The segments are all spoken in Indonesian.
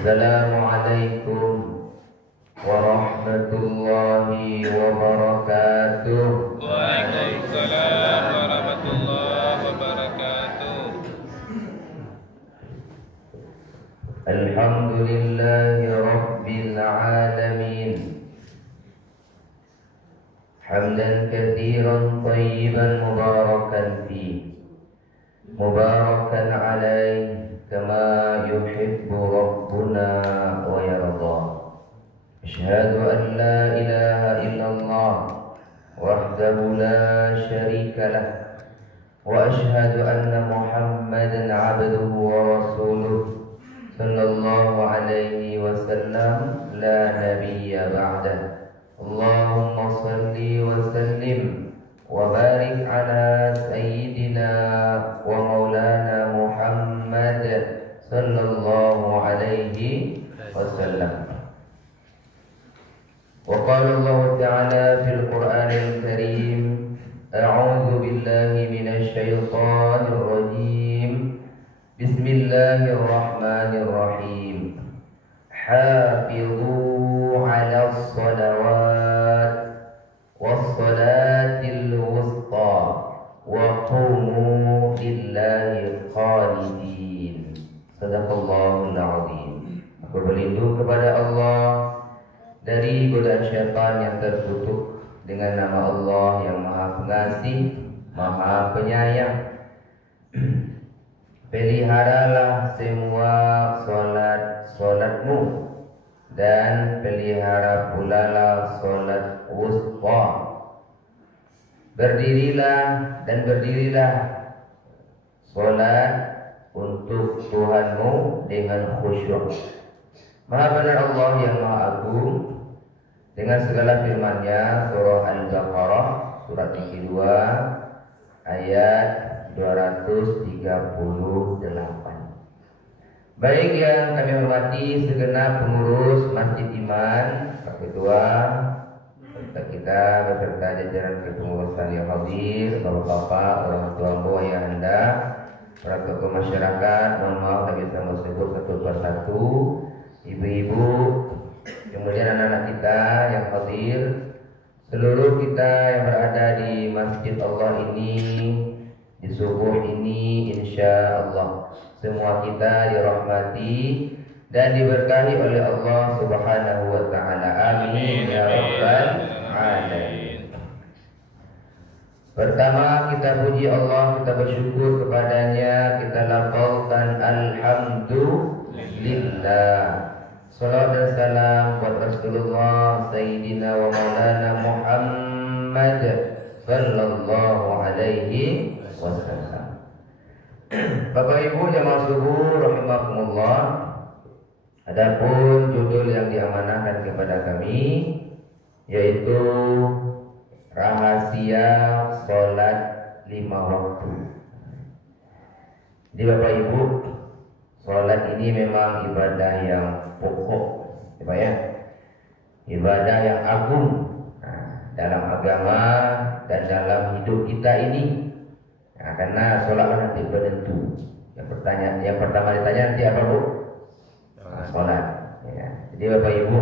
Assalamualaikum warahmatullahi wabarakatuh. Waalaikumsalam warahmatullahi wabarakatuh. Alhamdulillahi rabbil alamin. Hamdan katsiran thayyiban mubarakan fihi. Mubarakan alaihi kama yuhibbu rabbuna wa yarda. Asyhadu an la ilaha illallah wahdahu la syarika lah wa asyhadu anna Muhammadan abduhu wa rasuluh sallallahu alaihi wasallam la nabiyya ba'dah. Allahumma salli wa sallim wa barik ala sayyidina wa maulana Muhammad sallallahu alaihi wasallam. Wa qala Allah ta'ala fil Qur'anil Karim, a'udzu billahi minasy syaithanir rajim. Bismillahirrahmanirrahim. Hafizu 'alas shalawat was-salatil wusta wa qumu lillahi qanidin. Shadaqallahul azim. Aku berlindung kepada Allah dari godaan syaitan yang terkutuk dengan nama Allah yang Maha Pengasih, Maha Penyayang. Peliharalah semua solatmu dan pelihara pula lah solat wusta. Berdirilah solat untuk Tuhanmu dengan khusyuk. Maha benar Allah yang Maha Agung dengan segala firman-Nya. Surah Al-Baqarah surat yang kedua ayat 238. Baik yang kami hormati segenap pengurus Masjid Iman, Pak Ketua, serta kita beserta jajaran kepengurusan yang hadir, Bapak-bapak, orang tua, ayah anda, para tokoh masyarakat, mohon maaf tak bisa sebut satu persatu, ibu-ibu, kemudian anak-anak kita yang hadir, seluruh kita yang berada di Masjid Allah ini, di subuh ini, insya Allah semua kita dirahmati dan diberkahi oleh Allah Subhanahu wa taala. Amin ya rabbal alamin. Pertama kita puji Allah, kita bersyukur kepadanya, kita lafalkan alhamdulillah. Salawat dan salam buat Rasulullah Sayyidina wa Maulana Muhammad sallallahu alaihi wasallam. Bapak Ibu jamaah subuh rahimakumullah, adapun judul yang diamanahkan kepada kami yaitu rahasia sholat 5 waktu. Jadi Bapak Ibu, sholat ini memang ibadah yang pokok, ya, ibadah yang agung dalam agama dan dalam hidup kita ini. Nah, karena sholat nanti penentu. Yang pertama ditanya nanti apa Bu? Sholat. Ya. Jadi Bapak Ibu,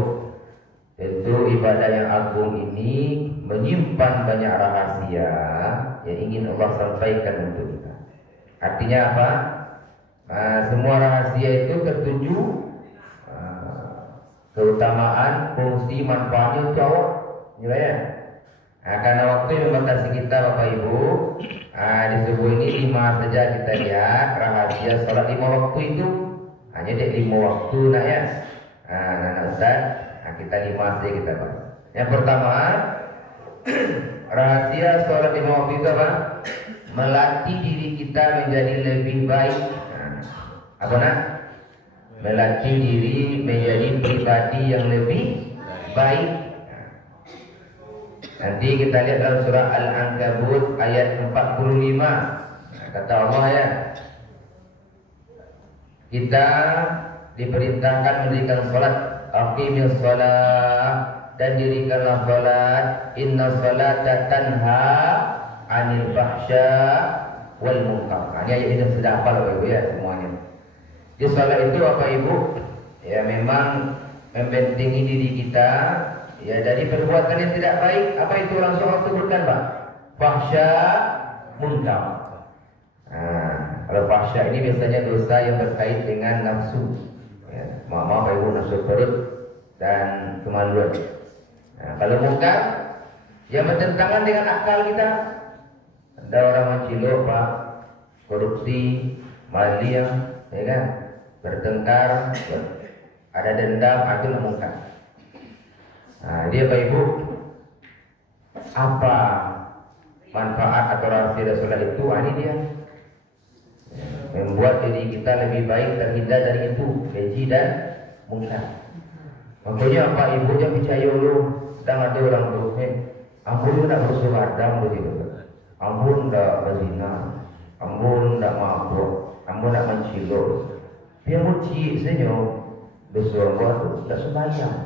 tentu ibadah yang agung ini menyimpan banyak rahasia yang ingin Allah sampaikan untuk kita. Artinya apa? Semua rahasia itu tertuju keutamaan, fungsi, manfaatnya untuk awak. Ya. Karena waktu yang membatasi kita Bapak Ibu, di subuh ini 5 saja kita lihat rahasia sholat 5 waktu itu. Hanya dek 5 waktu nak ya. Nah Ustaz, kita 5 saja kita bahas. Yang pertama, rahasia sholat 5 waktu itu apa? Melatih diri kita menjadi lebih baik. Apa nak? Melatih diri menjadi pribadi yang lebih baik. Nanti kita lihat dalam surah Al-Ankabut ayat 45. Kata Allah ya, kita diperintahkan mendirikan salat, aqimis shalah, dan dirikanlah salat, inna salata tanha 'anil fahsya wal munkar. Ini ayat ini sudah hafal Bapak Ibu ya semuanya. Di salat itu Bapak Ibu ya memang membentengi diri kita ya dari perbuatan yang tidak baik. Apa itu Rasulullah sebutkan, Pak? Fahsya munkar. Nah, kalau fahsya ini biasanya dosa yang terkait dengan nafsu. Ya, maaf ibu, nafsu perut dan kemaluan. Nah, kalau munkar yang bertentangan dengan akal kita. Ada orang mencilok, Pak, korupsi, maling, ya kan, bertengkar, ada dendam, itu munkar. Nah, dia Bapak Ibu, apa manfaat atau rahasia Rasulullah itu? Ini dia membuat diri kita lebih baik terhindar dari itu, keji dan munkar. Makanya Pak Ibu yang percaya lu, sedang ada orang tuh, ampun nak bersuara adam begitu, ampun tak berzina, ampun tak mabuk, ampun tak mencilok. Dia muci senyum, bersuara buat tak sembahyang.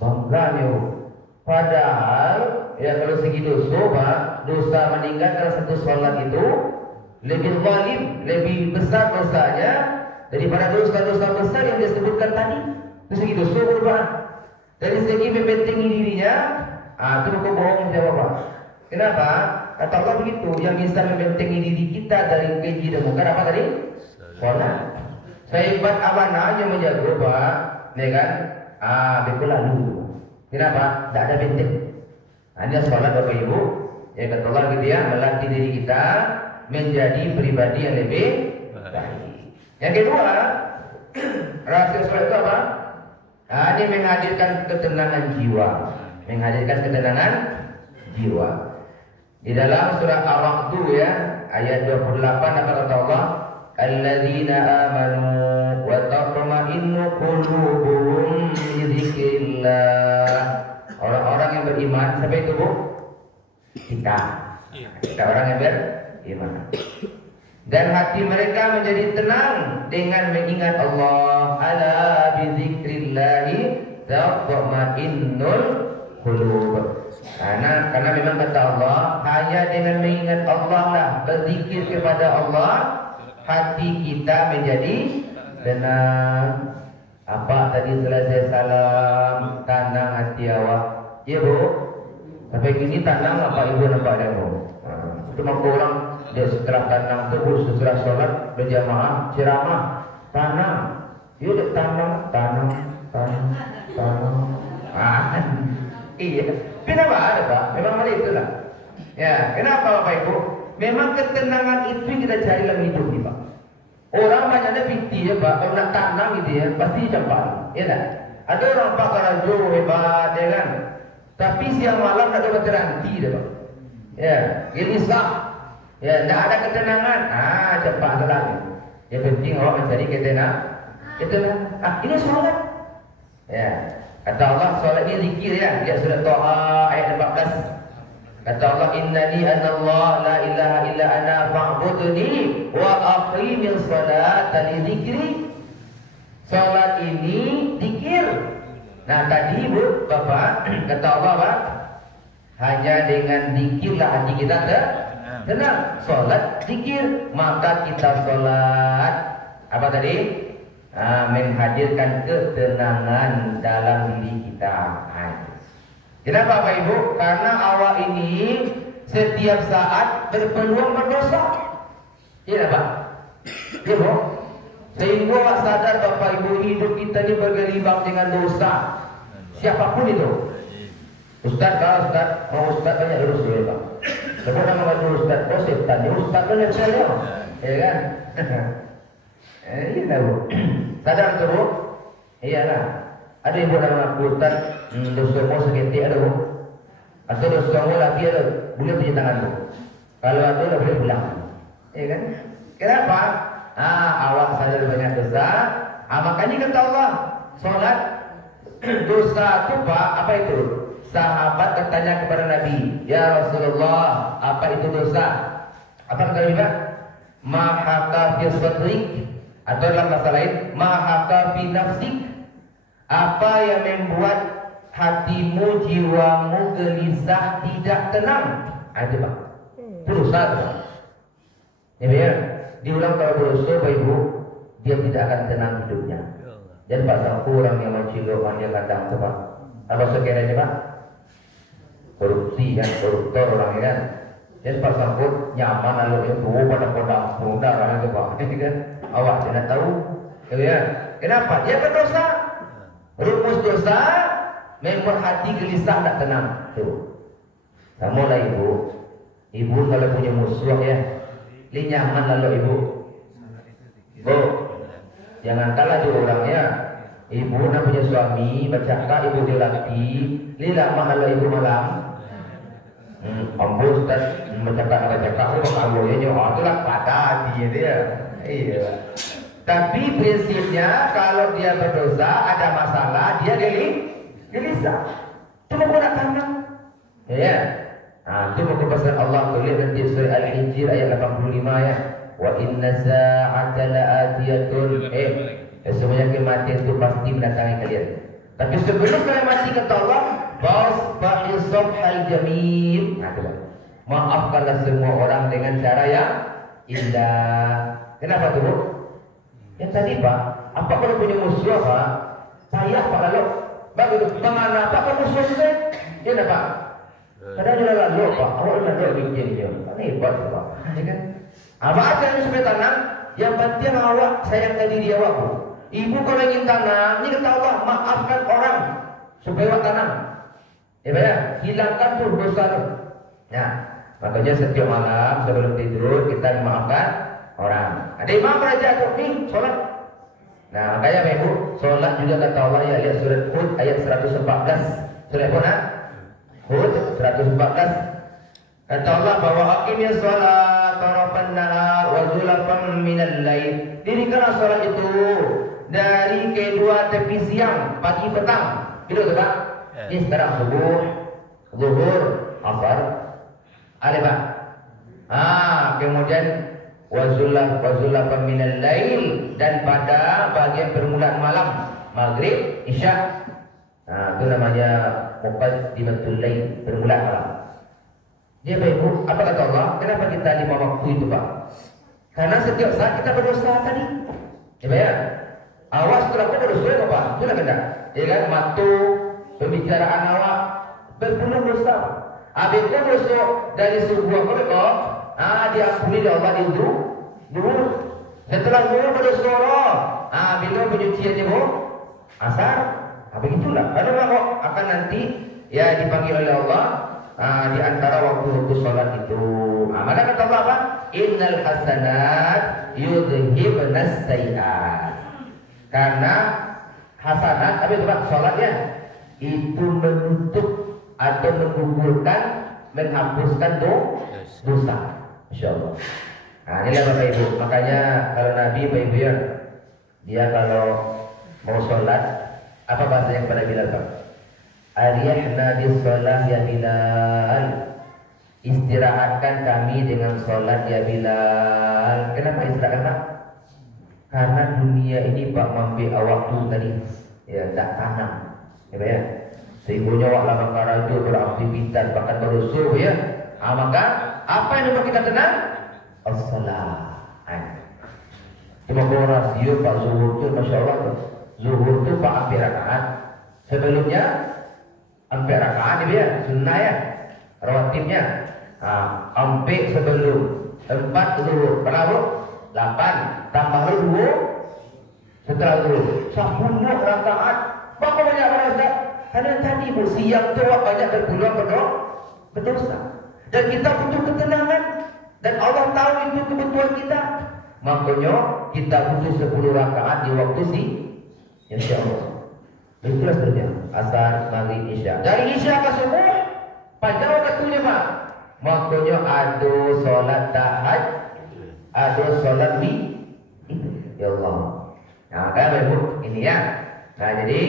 Bangganya, padahal ya kalau segi dosa, Pak, dosa meninggalkan satu sholat itu lebih zalim, lebih besar dosanya daripada dosa-dosa besar yang disebutkan tadi. Itu segi dosa berubah. Dari segi membentengi dirinya, itu bukan bohong siapa, Pak. Kenapa? Kata Allah begitu, yang bisa membentengi diri kita dari keji dan munkar apa tadi? Sholat. Sehebat amanahnya menjaga, Pak, ya kan? Betul lalu. Kenapa? Tidak ada benteng. Hanya sholat Bapak Ibu. Ya kata Allah gitu ya, melatih diri kita menjadi pribadi yang lebih baik. Yang kedua, rahasia sholat itu apa? Ini menghadirkan ketenangan jiwa. Menghadirkan ketenangan jiwa. Di dalam surah Al-Ra'd ya, ayat 28 apa kata Allah? Alladzina amanu wa tatma'innu qulubuhum bi dzikrillah. Orang-orang yang beriman, siapa itu, Bu? Kita. Kita orang yang beriman. Dan hati mereka menjadi tenang dengan mengingat Allah. Ala bi dzikrillah tatma'innul qulub. Karena memang kata Allah, hanya dengan mengingat Allah lah, berzikir kepada Allah, hati kita menjadi tenang. Apa tadi selesai salam, tenang hati awak. Ya Bu, sampai gini tenang apa Ibu nampak ada Bu? Cuma orang dia setelah tenang terus, setelah sholat berjamaah ceramah tenang. Dia udah tenang. Iya. Kenapa ada, Pak? Memang ada itulah. Ya, kenapa Bapak Ibu? Memang ketenangan itu yang kita cari dalam hidup nih, Pak. Orang banyaknya piti ya, Pak. Kalau nak tenang gitu ya, pasti cepat. Ya tak? Ada orang Pak karajo hebat, ya kan? Tapi siang malam tak ada berteranti dah, Pak. Ya, gelisah. Ya, tak ada ketenangan. Cepat lagi. Yang penting awak mencari ketenangan. Ini sholat. Ya. Kata Allah, solat ini zikir ya. Lihat surah Taha ayat 14. Kata Allah, innani anallah la ilaha illa ana fa'budni wa aqimil salata li zikri. Solat ini zikir. Nah tadi Bu, Bapak, kata Allah, Pak, hanya dengan zikirlah hati kita tenang. Solat zikir, maka kita solat. Apa tadi? Menghadirkan ketenangan dalam diri kita. Kenapa Bapak Ibu? Karena awak ini setiap saat berpeluang berdosa. Iya Pak? Iya Bu? Sehingga awak sadar Bapak Ibu, hidup kita ini bergelimbang dengan dosa. Siapapun itu. Ustaz, kalau Ustaz banyak lulus dulu Pak. Sebab nama Ustaz, setan. Ustaz banyak saya. Ya kan? Iya Bu. Sadar tu Bu? Iyalah. Ada ibu nama Ustaz, dosa mu seketik ada Bu. Atau dosa mu lagi ada, boleh tunjuk tangan Bu. Kalau ada dah boleh pulang. Iya kan? Kenapa? Awak sadar banyak dosa. Makanya kata Allah, solat dosa itu Pak, apa itu? Sahabat bertanya kepada Nabi, ya Rasulullah, apa itu dosa? Apa kata Nabi Pak? Mahaka fi sadrik. Atau dalam bahasa lain, mahaka fi nafsik. Apa yang membuat hatimu, jiwamu gelisah, tidak tenang? Itu Pak. Itu dosa. Ya, diulang kalau dosa Bapak Ibu, dia tidak akan tenang hidupnya. Dan Pak orang yang mencilok, dia kadang apa? Apa sekiranya Pak? Korupsi kan, koruptor orangnya kan. Dan Pak Sangkut nyaman lalu itu pada podang muda orang itu Pak. Kan? Awak tidak tahu, ya. Kenapa? Dia berdosa. Rumus dosa, membuat hati gelisah tak tenang. Tuh. Kamu lah ibu kalau punya musuh ya, ini nyaman lalu ibu. Bu, jangan kalah di orangnya. Ibu nak punya suami, baca ibu dia laki, ini lama lalu ibu malam. Ambus dan baca kalau ya nyawa itulah pada dia. Iya. Tapi prinsipnya kalau dia berdosa ada masalah dia gelisah. Cuma kau nak tenang. Ya. Nah, itu muka pasal Allah boleh nanti surah Al-Hijr ayat 85 ya. Wa inna sa'ata la'atiyatun. Semuanya kematian itu pasti mendatangi kalian. Tapi sebelum kalian mati kata Allah, fasfahil safhal jamil. Nah, coba. Maafkanlah semua orang dengan cara yang indah. Kenapa tuh? Yang tadi Pak, apa kalau punya musuh Pak? Payah Pak lalu. Bagus. Mengapa kau musuh saya? Ya nak Pak. Kadang dia lalu Pak, awak lalu bikin dia. Ini hebat Pak. Ya kan? Apa artinya supaya tanam? Yang penting awak sayangkan diri awak. Ibu kalau ingin tanam, ini kata Allah, maafkan orang supaya awak tanam. Ya Pak ya, hilangkan tuh dosa tu. Ya, makanya setiap malam sebelum tidur kita memaafkan orang. Ada imam belajar tu, ni solat. Nah, makanya Ibu, solat juga kata Allah ya, lihat surat Hud ayat 114. Surat apa? Hud 114. Kata Allah bahwa aqimiyas shalah tarafan nahar wa zulafan minal lail. Dirikanlah salat itu dari kedua tepi siang, pagi petang. Gitu tu Pak? Ini sekarang subuh, zuhur, asar. Ada Pak? Kemudian wazulafan minal lail, dan pada bagian permulaan malam, maghrib, isya. Nah, itu namanya muqaddimatul lail, permulaan malam. Dia Bapak Ibu, apa kata Allah? Kenapa kita 5 waktu itu Pak? Karena setiap saat kita berdosa tadi. Ya Pak ya? Awas setelah kau berdosa apa Pak? Itu nak kena. Ya kan? Matu, pembicaraan awak, berpenuh dosa. Habis kau berdosa dari sebuah kau, diampuni oleh Allah di zuhur. Setelah zuhur berdosa Allah. Bila penyucian dia asar. Begitulah. Karena kau akan nanti ya dipanggil oleh Allah di antara waktu sholat itu. Maka kata Allah apa? Innal hasanat yudhibnas sayiat. Karena hasanat, tapi itu Pak, sholatnya itu menutup atau menggugurkan, menghapuskan dosa. Insyaallah. Nah, inilah Bapak Ibu. Makanya kalau Nabi Bapak Ibu ya, dia kalau mau sholat, apa bahasanya kepada Bilal Pak? Arihna bis sholat ya Bilal. Istirahatkan kami dengan sholat ya Bilal. Kenapa istirahatkan Pak? Karena dunia ini Pak mampi awak tu tadi ya tak tanam. Ya Pak ya. Sehingga awak lah bakal itu beraktivitas bahkan berusuh ya. Maka apa yang dapat kita tenang? As-salat. Cuma kalau rasio Pak zuhur tu Masya Allah tu. Zuhur tu Pak hampir rakaat. Sebelumnya hampir rakaat ya, sunnah ya. Rawatibnya hampir sebelum 4 zuhur. Berapa? 8 tambah 2 setelah zuhur 10 rakaat. Berapa banyak berdosa? Karena tadi siang tu banyak berpeluang berdosa. Dan kita butuh ketenangan. Dan Allah tahu itu kebutuhan kita. Makanya kita butuh 10 rakaat di waktu insya Allah. Itulah sebenarnya asar, maghrib, isya. Dari isya ke subuh, pada waktunya Pak. Makanya ada solat tahajud, ada solat ya Allah. Nah, kan Ibu ini ya. Nah, jadi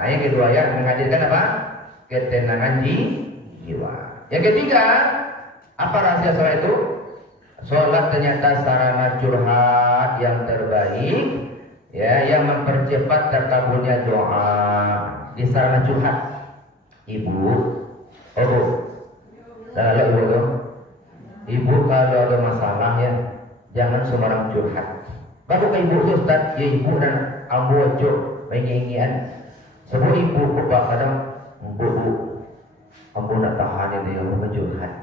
yang kedua ya menghadirkan apa? Ketenangan jiwa. Yang ketiga, apa rahasia sholat itu? Sholat ternyata sarana curhat yang terbaik, ya, yang mempercepat terkabulnya doa. Di sarana curhat, ibu, ibu kalau ada masalah ya, jangan sembarang curhat. Baru ke ibu tu Ustaz, ya ibu dan ambu acuk pengen-pengen. Sebab ibu ko ba kadang ambu nak tahan dia ambu curhat.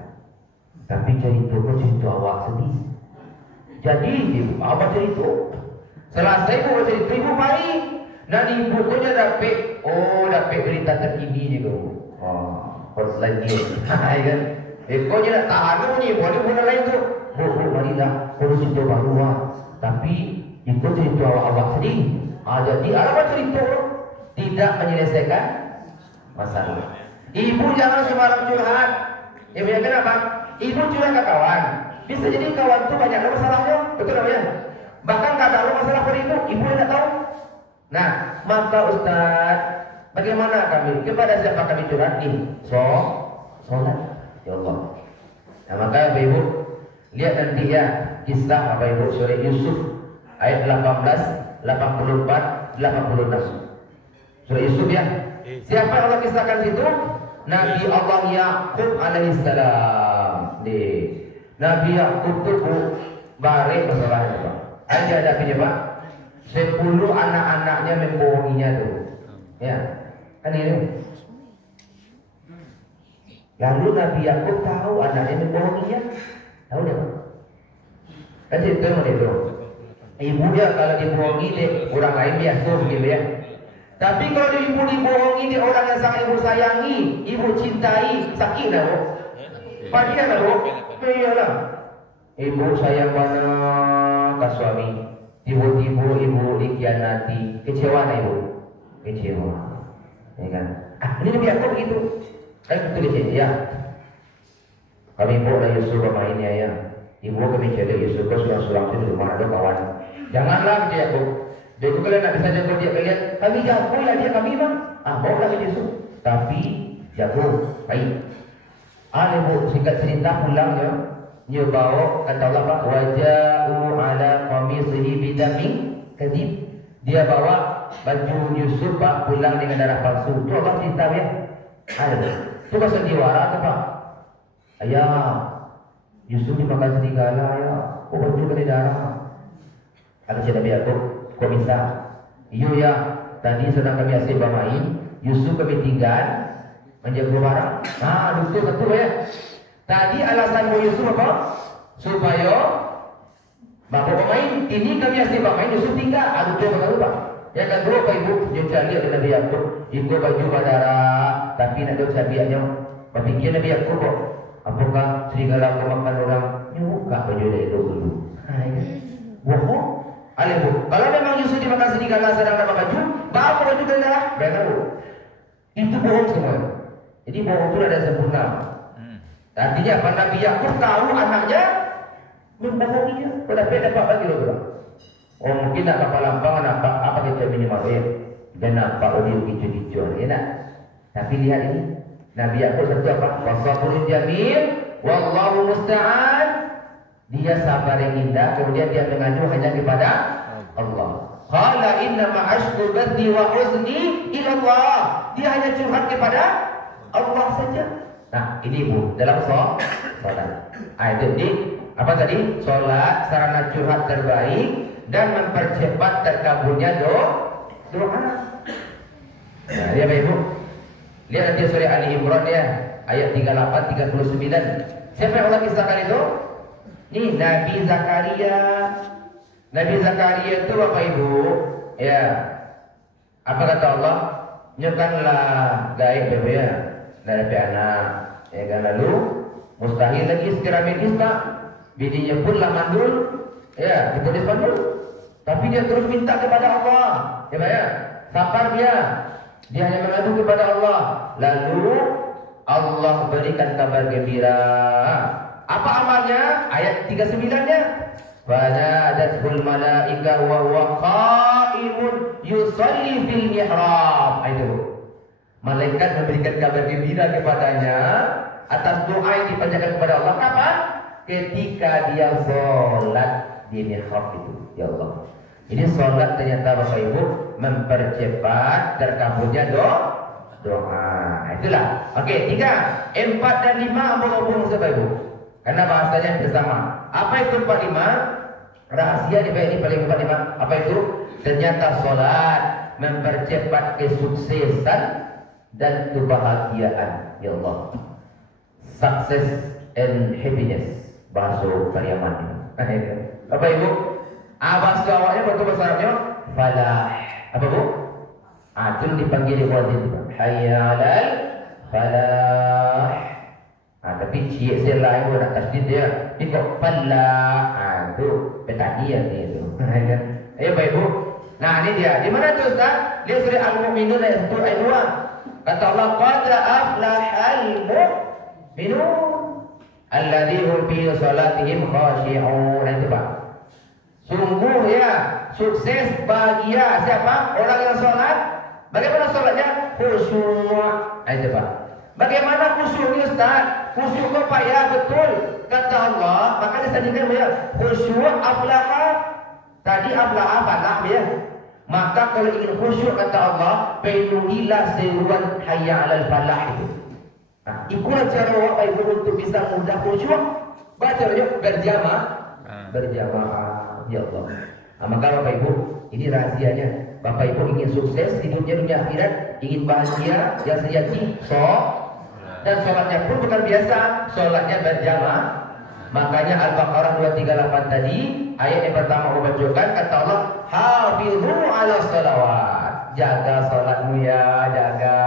Tapi cerita ko cerita awak sedih. Jadi ibu apa cerita? Selesai ibu cerita ibu baik. Dan ibu ko nya dapat berita terkini juga. Hotline dia. Hai kan. Ko nya nak tahan ni boleh bukan lain tu. Bu marilah ko cerita baru ah. Tapi itu cerita awak sedih. Jadi apa cerita tidak menyelesaikan masalah. Ibu jangan sembarang curhat. Ibu yang kenapa? Ibu curhat ke kawan. Bisa jadi kawan tu banyak masalahnya, betul tak ya? Bahkan tak tahu masalah pada ibu yang tak tahu. Nah, maka Ustaz, bagaimana kami? Kepada siapa kami curhat nih? Solat. Ya Allah. Nah, maka Ibu lihat nanti ya kisah Bapak Ibu surah Yusuf ayat 18, 84, 86. Surah Yusuf ya. Siapa yang Allah kisahkan situ? Nabi Allah Yaqub alaihissalam. Nabi Yaqub itu bare masalahnya Pak. Ada hadapinya Pak. 10 anak-anaknya membohonginya tuh. Ya. Kan ini. Lalu Nabi Yaqub tahu anaknya membohonginya. Tahu dia Pak. Kan cerita itu. Ibu dia kalau dibohongi dia orang lain biasa begitu ya. Tapi kalau ibu dibohongi dia orang yang sangat ibu sayangi, ibu cintai, sakit dah Bu. Padilah dah Bu. Iyalah. Ibu sayang banget ke suami. Tiba-tiba ibu dikhianati. Kecewa tak ibu? Kecewa. Ya kan? Ini Nabi Yaqub begitu. Kan betul dia ya. Kami bawa Yusuf bermainnya ya. Ibu kami cari Yusuf ke sulang-sulang itu di rumah ada kawan. Janganlah dia Yaqub. Dia itu kalau nak bisa jago dia kalian, kami jago lah dia kami bang. Bawa lagi Yusuf. Tapi jago, baik. Ibu singkat cerita pulang ya. Dia bawa kata Allah Pak, waja'u ala qamisihi bidamin kadhib. Dia bawa baju Yusuf Pak pulang dengan darah palsu. Itu Allah cerita ya. Itu pasal diwara tu Pak. Ayah, Yusuf dimakan serigala ya. Baju kena darah. Ada cerita biar tu. Kau bisa. Iyo ya. Tadi sedang kami asyik bermain. Yusuf kami tinggal menjaga barang. Betul satu ya. Tadi alasan Yusuf apa? Supaya bapak bermain. Ini kami asyik bermain. Yusuf tinggal. Betul betul Pak. Yang kedua Pak Ibu, dia cari ada Nabi Yaqub. Ibu baju darah. Tapi nak tahu sabiannya. Berfikir Nabi Yaqub. Apakah serigala kau makan orang? Ini buka baju dia dulu. Bohong. Bu. Kalau memang Yusuf dimakan serigala sedang dapat baju, bawa baju ke darah. Berapa Bu? Itu bohong semua. Jadi bohong itu ada sempurna. Artinya apa? Nabi Yaqub tahu anaknya membohonginya. Tetapi dapat bagi loh. Mungkin nak kapal lampangan apa kita minimal ya. Dan nampak dia kicau-kicau. Enak. Tapi lihat ini. Nabi Yaqub satu apa? Wasabrun jamil. Wallahu musta'an. Dia sabar yang indah. Kemudian dia mengadu hanya kepada Allah. Qala inna ma'ashku bathi wa huzni ila Allah. Dia hanya curhat kepada Allah saja. Nah ini Bu. Dalam solat. Jadi apa tadi? Solat sarana curhat terbaik. Dan mempercepat terkabulnya doa. Nah, lihat Ibu. Lihat nanti surah Ali Imran ya, ayat 38 39. Siapa yang Allah kisahkan itu? Ini Nabi Zakaria. Nabi Zakaria itu Bapak Ibu, ya. Apa kata Allah? Nyokanlah gaib bebe ya. Dari anak, ya kan lalu mustahil lagi segera medis Pak. Bininya pun lah mandul. Ya, ditulis mandul. Tapi dia terus minta kepada Allah. Ya Pak ya. Sabar dia. Dia hanya mengadu kepada Allah. Lalu Allah berikan kabar gembira. Apa amalnya? Ayat 39-nya. Fanadatul malaika wa huwa qaimun yusalli fil mihrab. Itu. Malaikat memberikan kabar gembira kepadanya atas doa yang dipanjatkan kepada Allah. Kapan? Ketika dia sholat di mihrab itu. Ya Allah. Ini sholat ternyata Bapak Ibu mempercepat terkabulnya doa. Itulah. Oke, 3, 4 dan 5 apa hubungan Bapak Ibu? Karena bahasanya bersama. Apa itu 4, 5? Rahasia ini paling keempat lima. Apa itu? Ternyata sholat mempercepat kesuksesan dan kebahagiaan. Ya Allah. Success and happiness. Bahasa Pariaman. Apa ibu? Bahasa awalnya betul bahasa Arabnya falah. Apa bu? Itu dipanggil wazin. Hayya 'alal falah. Tapi cik saya lain pun nak tasdid dia. Ini kok falah. Itu petani itu. Ayo Pak Ibu. Nah ini dia. Di mana tu Ustaz? Dia surah Al-Mu'minun ayat 1 ayat 2. Kata Allah, qad aflahal mu'minun alladzina hum fi salatihim khashi'un. Itu Pak. Sungguh ya, sukses bahagia siapa? Orang yang salat. Bagaimana salatnya? Khusyuk. Itu Pak. Bagaimana khusyuknya Ustaz? Khusyuk kau payah betul. Kata Allah, makanya sandingkan ya. Khusyuk aflaha. Tadi aflaha falah ya. Maka kalau ingin khusyuk kata Allah, penuhilah seruan hayya 'alal falah itu. Nah, ikulah cara Bapak Ibu untuk bisa mudah khusyuk. Baca aja berjamaah. Ya Allah. Nah, maka Bapak Ibu, ini rahasianya. Bapak Ibu ingin sukses hidupnya dunia akhirat, ingin bahagia, yang sejati, dan sholatnya pun bukan biasa, sholatnya berjamaah. Makanya Al-Baqarah 238 tadi, ayat yang pertama Allah bacakan, kata Allah, hafizu 'ala sholawat. Jaga sholatmu ya, jaga.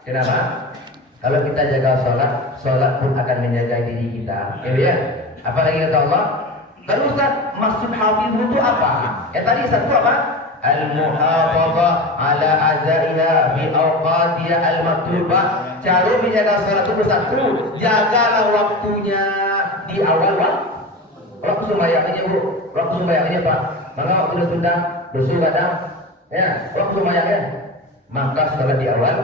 Kenapa? Kalau kita jaga sholat, sholat pun akan menjaga diri kita. Ya. Apalagi kata Allah, lalu Ustaz, maksud hafizu itu apa? Tadi satu apa? Al-muhafazah ala azaiha fi awqatiha al-maktubah. Cara menjaga salat itu satu, jagalah waktunya di awal waktu sembahyangnya Bu. Waktu sembahyangnya Pak. Maka waktu sudah dosa kadang ya, waktu sembahyangnya. Maka salat di awal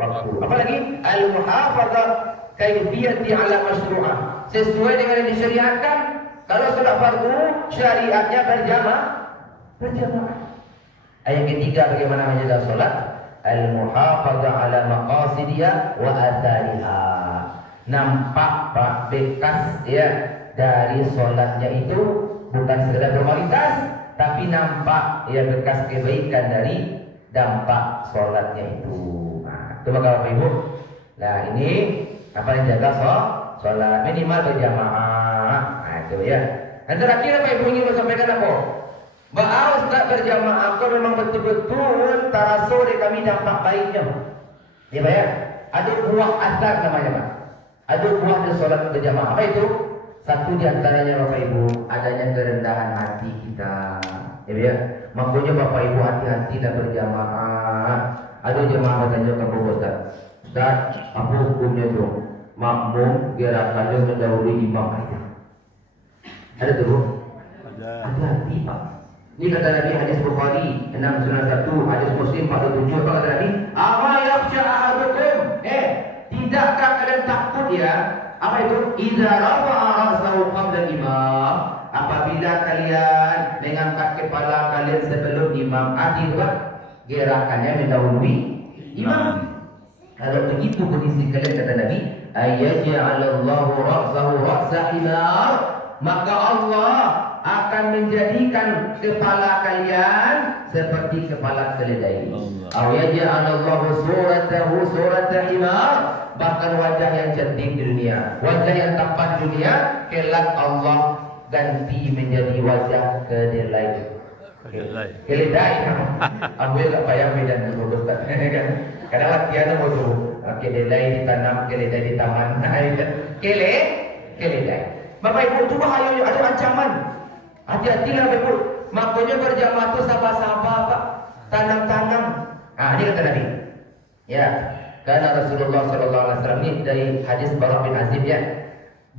waktu. Apalagi al-muhafazah kaifiyati ala masyru'ah. Sesuai dengan yang disyariatkan. Kalau salat fardu syariatnya berjamaah. Ayat ketiga bagaimana menjaga salat? Al-muhafazah ala maqasidiha wa athariha. Nampak Pak bekas ya dari salatnya itu bukan sekedar formalitas, tapi nampak ya bekas kebaikan dari dampak salatnya itu. Nah, itu maka Bapak Ibu. Nah, ini apa yang jaga salat minimal berjamaah. Nah, itu ya. Dan terakhir Bapak Ibu ingin sampaikan apa? Bahwa Ustaz berjamaah kau memang betul-betul tara sore kami dampak baiknya. Ya Pak ya. Ada buah asar namanya Pak. Ada buah dari sholat berjamaah. Apa itu? Satu di antaranya Bapak Ibu, adanya kerendahan hati kita. Ya Pak ya. Makanya Bapak Ibu hati-hati dan berjamaah. Ada jemaah bertanya ke Ustaz. Ustaz, apa hukumnya tuh? Makmum gerakannya mendahului imam aja. Ada tuh? Hati-hati Pak. Ini kata Nabi hadis Bukhari 691, hadis Muslim 47. Apa kata Nabi? Ama yakhsha ahadukum. Tidakkah kalian takut ya? Apa itu? Idza rafa'a ra'sahu qabla imam. Apabila kalian mengangkat kepala kalian sebelum imam. Artinya gerakannya mendahului imam. Kalau begitu kondisi kalian kata Nabi, ayyaj'alallahu ra'sahu ra'sa himar. Maka Allah akan menjadikan kepala kalian seperti kepala keledai. Aw yaj'alallahu suratahu surata himar. Bahkan wajah yang cantik di dunia, wajah yang tampan di dunia, kelak Allah ganti menjadi wajah keledai. Keledai. Aku enggak payah medan dulu Ustaz. Kadang latihan bodoh. Keledai ditanam, keledai di taman. Keledai. Bapak Ibu itu bahaya, ada ancaman. Hati-hatilah Bapak Ibu. Makanya berjamaah itu sabar-sabar Pak. Tanam-tanam. Ini kata Nabi. Ya. Karena Rasulullah SAW ini dari hadis Bara bin Azib ya.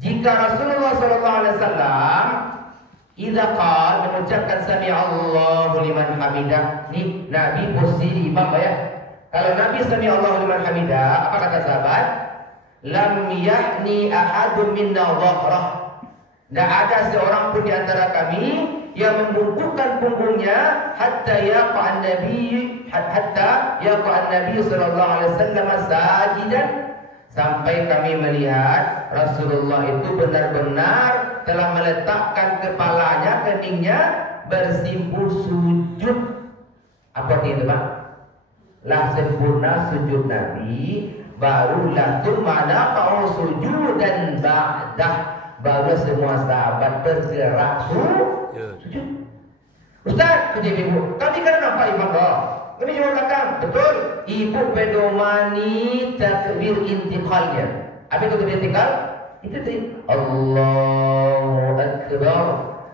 Jika Rasulullah SAW idza qala mengucapkan sami Allahu liman hamidah. Nih Nabi posisi imam ya. Kalau Nabi sami Allahu liman hamidah, apa kata sahabat? Lam yahni ahadun minna dhahrah. Tidak ada seorang pun di antara kami yang membungkukkan punggungnya hatta yaqa'an Nabi sallallahu alaihi wasallam sajidan, sampai kami melihat Rasulullah itu benar-benar telah meletakkan kepalanya, keningnya bersimpuh sujud. Apa itu Pak? Lah sempurna sujud Nabi, barulah tu mana kau sujud dan ba'dah, baru semua sahabat bergerak sujud. Ustaz, kata ibu, kami kan nampak imam kami juga katakan, betul, ibu pedomani takbir intiqalnya. Apa itu takbir intiqal? Itu tadi Allahu Akbar.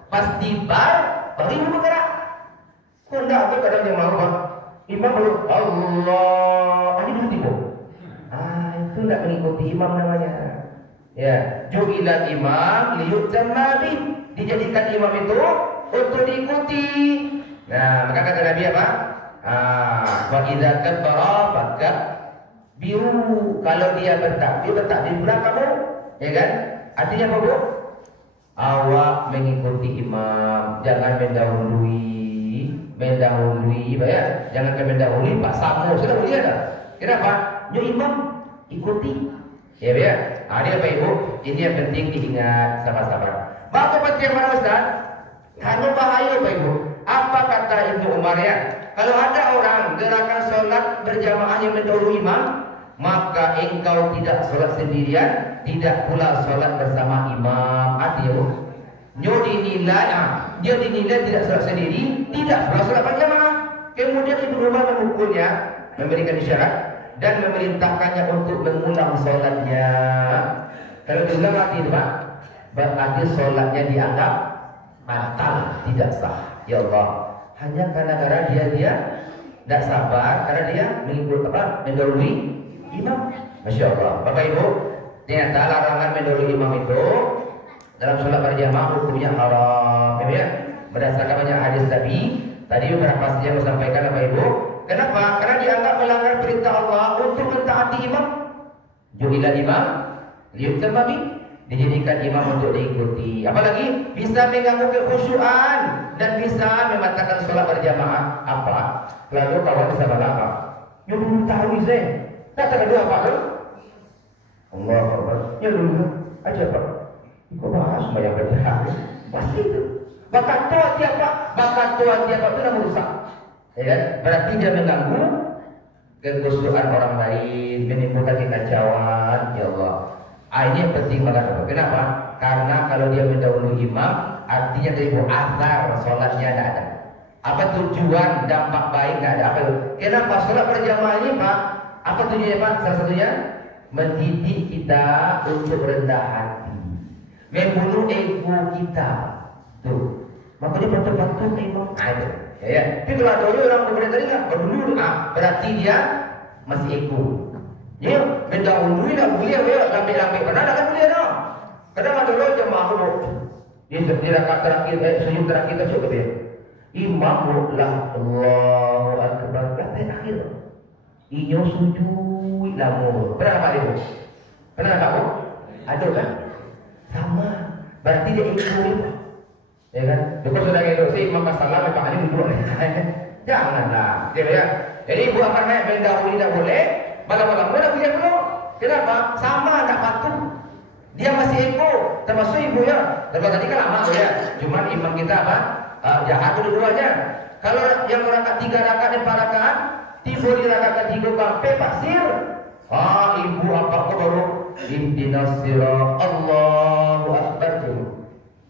Pas tibar, baru ibu bergerak. Kok enggak, apa kadang yang mau Pak? Imam belum Allah, ini dulu tiba. Itu enggak mengikuti imam namanya. Ya, ju'ilal imam liyutamma bih. Dijadikan imam itu untuk diikuti. Nah, maka kata Nabi apa? Wa idza kabbara fakabbiru. Kalau dia bertakbir pula kamu, ya kan? Artinya apa, Bu? Awak mengikuti imam, jangan mendahului, ya. Jangan mendahului Pak Samu, sudah mulia dah. Kenapa? Yo imam ikuti. Ya, ya. Ada Bapak Ibu, ini yang penting diingat sahabat-sahabat. Bapak penting mana Ustaz? Karena bahaya Bapak Ibu. Apa kata Ibnu Umar ya? Kalau ada orang gerakan sholat berjamaah yang mendahului imam, maka engkau tidak sholat sendirian, tidak pula sholat bersama imam. Artinya, dia dinilai tidak sholat sendiri, tidak pula sholat berjamaah. Kemudian Ibnu Umar memukulnya, memberikan isyarat dan memerintahkannya untuk mengulang sholatnya. Kalau diulang arti itu Pak, berarti sholatnya dianggap batal, tidak sah. Ya Allah, hanya karena dia tidak sabar, karena dia mendahului imam. Masya Allah, Bapak Ibu, ternyata larangan mendahului imam itu dalam sholat berjamaah hukumnya haram, ya. Berdasarkan banyak hadis tadi beberapa saja saya sampaikan Bapak Ibu. Kenapa? Karena dianggap melanggar perintah Allah untuk mentaati imam. Ju'ilal imam liyutamma bih. Dijadikan imam untuk diikuti. Apalagi bisa mengganggu kekhusyuan dan bisa membatalkan sholat berjamaah. Apa? Lalu kawan bisa apa? Ya dulu tahu saya. Tak kedua apa tu? Allah Akbar. Ya dulu aja Pak. Kau bahas banyak berjamaah. Pasti itu. Bakat tua tiap itu dah merusak. Ya kan? Berarti dia mengganggu kekhusyuan orang lain, menimbulkan kekacauan. Ya Allah. Ini yang penting banget. Kenapa? Karena kalau dia mendahului imam, artinya dari asar sholatnya tidak ada. Apa tujuan dampak baik tidak ada. Apa itu? Kenapa sholat berjamaah ini Pak? Apa tujuannya Pak? Salah satunya mendidik kita untuk rendah hati, membunuh ego kita. Tuh, makanya betul-betul imam ada. Ya. Tapi kalau ada orang kemudian tadi nggak dulu, berarti dia masih ego. Ya, mendahului dah mulia, ya, lambai-lambai pernah dah mulia dah. Kadang ada orang jemaah tu, di rakaat terakhir, sujud terakhir tu cukup dia. Imam lah Allahu Akbar kata akhir. Inyo sujud lamu. Pernah apa dia? Pernah kamu? Ada kan? Sama. Berarti dia ikut. Ya kan? Lepas sudah ngelok si imam salam, Pak Ali duduk. Janganlah. Ya. Jadi buat apa mendahului tak boleh. Malam-malam mana boleh belum? Kenapa? Sama tak patuh. Dia masih ego, termasuk ibu ya. Terus tadi kan lama ya. Cuma imam kita apa? Jahat dua-duanya. Kalau yang rakaat 3 rakaat dan 4 rakaat, tiba di rakaat 3 sampai pasir. Ibu apa kau baru ihdinas sirah Allahu Akbar tu.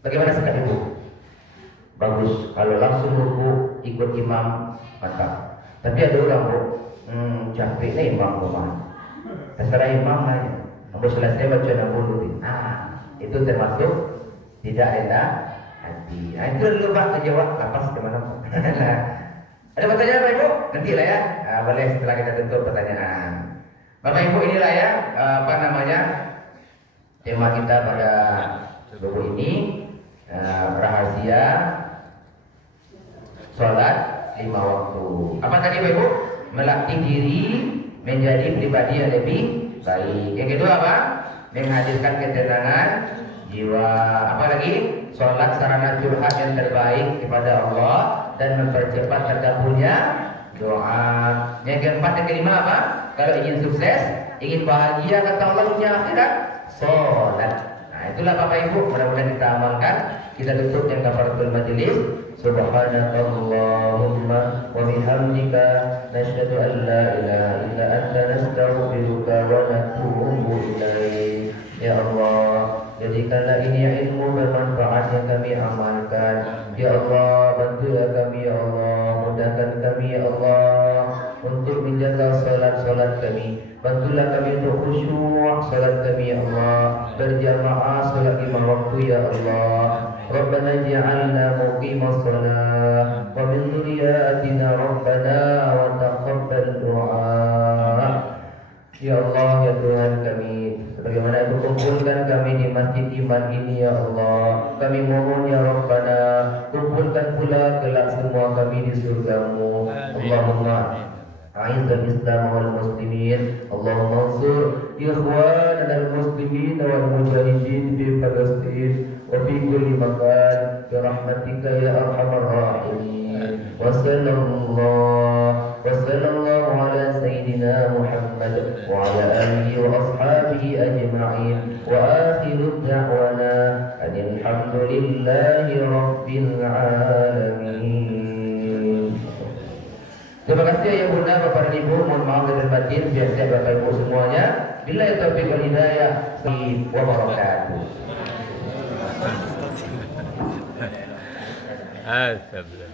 Bagaimana sikap ibu? Bagus. Kalau langsung ruku ikut imam mantap. Tapi ada orang bu. Capek ni imam rumah. Terserah imam aja. Nombor selesai baca nombor dulu. Itu termasuk tidak enak hati. Itu dulu Pak terjawab. Lepas ke mana? Ada pertanyaan Bapak Ibu? Nanti lah ya. Boleh setelah kita tutup pertanyaan. Bapak Ibu inilah ya tema kita pada buku ini rahasia sholat 5 waktu. Apa tadi Bapak Ibu? Melatih diri menjadi pribadi yang lebih baik. Yang kedua apa? Menghadirkan ketenangan jiwa. Apa lagi? Sholat sarana curhat yang terbaik kepada Allah dan mempercepat terkabulnya doa. Yang keempat dan kelima apa? Kalau ingin sukses, ingin bahagia kata Allah dunia akhirat, sholat. Nah, itulah Bapak Ibu, mudah-mudahan kita amalkan. Kita tutup yang kafaratul majelis. Subhanakallahumma wa bihamdika nasyhadu an la ilaha illa anta nastaghfiruka wa natubu ilaik. Ya Allah, jadikanlah ini ilmu bermanfaat yang kami amalkan. Ya Allah, bantulah kami ya Allah, mudahkan kami ya Allah untuk menjaga salat-salat kami. Bantulah kami untuk khusyuk salat kami ya Allah, berjamaah salat 5 waktu ya Allah. Rabbana ja'alna muqimas shalah wa min dhurriyyatina rabbana wa taqabbal du'a. Ya Allah, ya Tuhan kami, sebagaimana Engkau kumpulkan kami di masjid iman ini ya Allah, kami mohon ya Rabbana, kumpulkan pula kelak semua kami di surga-Mu. Allahumma a'izal Islam wal muslimin, Allahumma ansur ikhwanana al-muslimin wal mujahidin fi Palestin wa fi kulli makan bi rahmatika ya arhamar rahimin. Wa sallallahu ala sayyidina Muhammad wa ala alihi wa ashabihi ajma'in wa akhiru da'wana alhamdulillahi rabbil alamin. Terima kasih ya Bunda, Bapak dan Ibu, mohon maaf lahir batin, biar saya Bapak Ibu semuanya. Billahi taufiq wal hidayah. Wa barakatuh. Alhamdulillah.